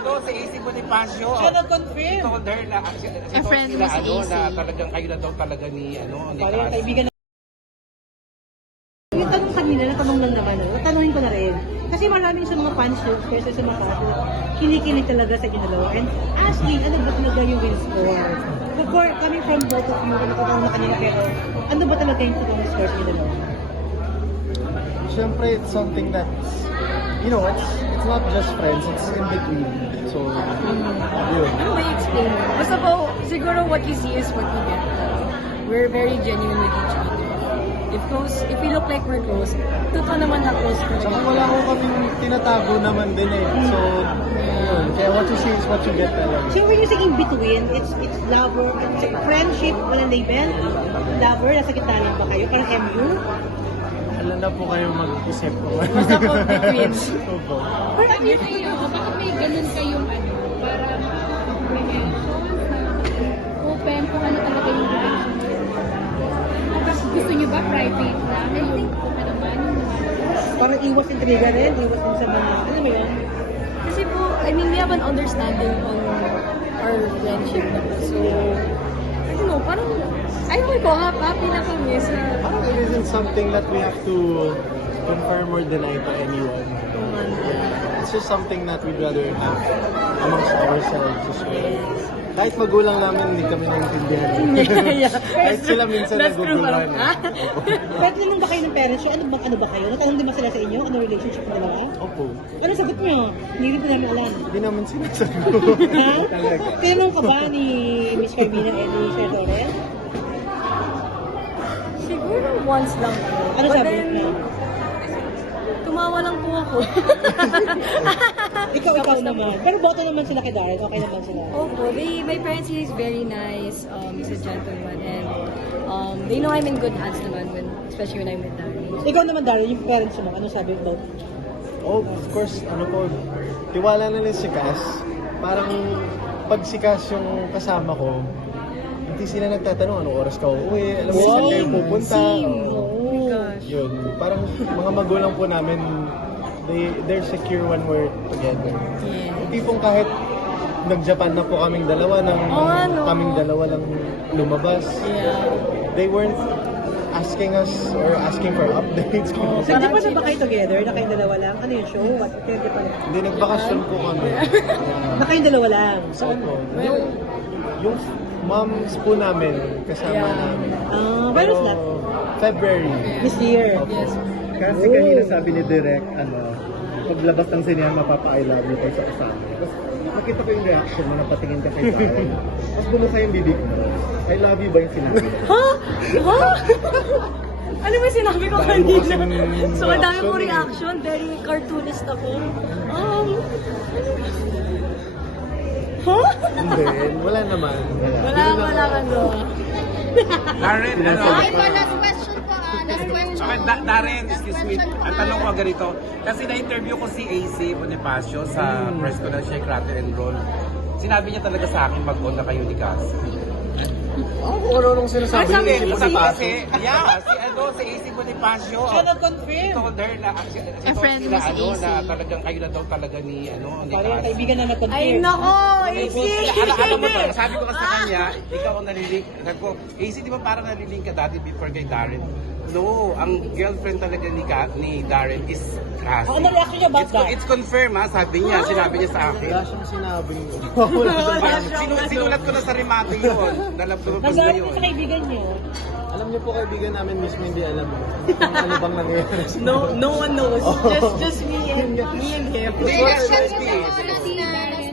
si AC Bonifacio. Siya nag-confirm. Told her na, A friend mo si AC. na talagang kayo na daw talaga ni, ni Parang Cass. kaibigan na. Yung tanong kanina, natanong lang naman, natanongin ko na rin. Kasi maraming sa mga fans nyo, especially sa mga fans, kinikilig talaga sa inyo dalawa. And asking, ano ba talaga yung win score? Before, coming from both of you, natanong na kanina, pero ano ba talaga yung totoong score sa inyo dalawa? Siyempre, it's something that's, it's not just friends, it's in between. So, yun. Ano ba i-explain mo? Basta po, siguro what you see is what you get. We're very genuine with each other. If we look like we're close, totoo naman na close ko. Tsaka wala ko kaming tinatago naman din eh. So, yun. Kaya what you see is what you get talaga. So when you say in between, it's lover, friendship, walang label, lover, nasa gitna lang ba kayo? Parang MU? Alam na po kayo mag-isip ko. Basta po between. Opo. Bakit may ganun kayong parang may mentions na open kung ano talaga yung direction nyo? Tapos gusto nyo ba private na? Yung open naman yung Parang iwas intriga rin, iwas din sa mga, ano mo yun? Kasi po, we have an understanding on our friendship naman. So, I don't know, parang, happy na kami sa It isn't something that we have to confirm or deny to anyone. It's just something that we'd rather have amongst ourselves as well. Kahit magulang namin, hindi kami naintindihan. Kahit sila minsan That's true, naguguluhan. Pero tinanong ba kayo ng parents nyo? Ano ba kayo? Natanong din ba sila sa inyo? Ano relationship ng dalawa? Opo. Ano sagot nyo? Hindi rin po namin alam. Hindi naman sinasagot. Ha? Talaga. Tinanong ka ba ni Miss Carmina and ni Sir Torres? siguro once lang po. Ano But sabi then, niya? tumawa lang po ako. Ikaw naman. Pero boto naman sila kay Darren. Okay naman sila. Opo, my parents, he's very nice. He's a gentleman. And they know I'm in good hands naman, especially when I'm with Darren. Ikaw naman, Darren, yung parents mo, ano sabi mo? Oh, of course, tiwala na rin si Cass. Parang pag si Cass yung kasama ko, hindi sila nagtatanong anong oras ka uuwi, alam mo saan kayo pupunta. Oh my gosh. Yun, parang mga magulang po namin, they're secure when we're together. Yeah. Yung tipong kahit nag-Japan na po kaming dalawa, kaming dalawa lang lumabas, Yeah. they weren't asking us or asking for updates. Hindi pa na ba kayo together? Na kayong dalawa lang? Ano yung show? What? Hindi pa lang. Hindi, nagbakasyon po kami. Na kayong dalawa lang? Saan po? Yung moms po namin, kasama namin. When was that? February. This year? Yes. Kasi kanina sabi ni Direk, paglabas ng sinema, mapapa-I love you kayo sa kasama. Tapos nakita ko yung reaction mo, napatingin ka kay Darren. Tapos bumuka yung bibig mo. I love you ba yung sinabi? Ha? Ha? Ano ba yung sinabi ko kanina? So, ang dami ko reaction. Very cartoonist ako. Hindi, wala naman. Wala ano. Darren, Ay, last question po. Last question. Okay, Darren, excuse me. Ang tanong ko ganito. Kasi na-interview ko si AC Bonifacio sa press ko ng Shake, Rattle and Roll. Sinabi niya talaga sa akin mag-on na kayo ni Cass. Ano nung sinasabi Sabi ni kasi, si AC Bonifacio. Siya nag-confirm. Told her na, A friend mo si AC. na talagang kayo na daw talaga ni Parang Cass. kaibigan na nag-confirm. Ay, nako! Alam mo to, sabi ko kasi sa kanya, ikaw ang nalilink. Sabi ko, AC, di ba parang nalilink ka dati before kay Darren? No, ang girlfriend talaga ni Darren is Cass. Ano reaction niya about that? It's confirmed ha, sabi niya, sinabi niya sa akin. Wala siyang sinabi. Sinulat ko na sa remate yun, nalabas na Nag-aarap yun. sa kaibigan niyo. Alam niyo po, kaibigan namin mismo hindi alam kung ano bang nangyayari. No one knows. Just me and him. Hindi, Last question po, last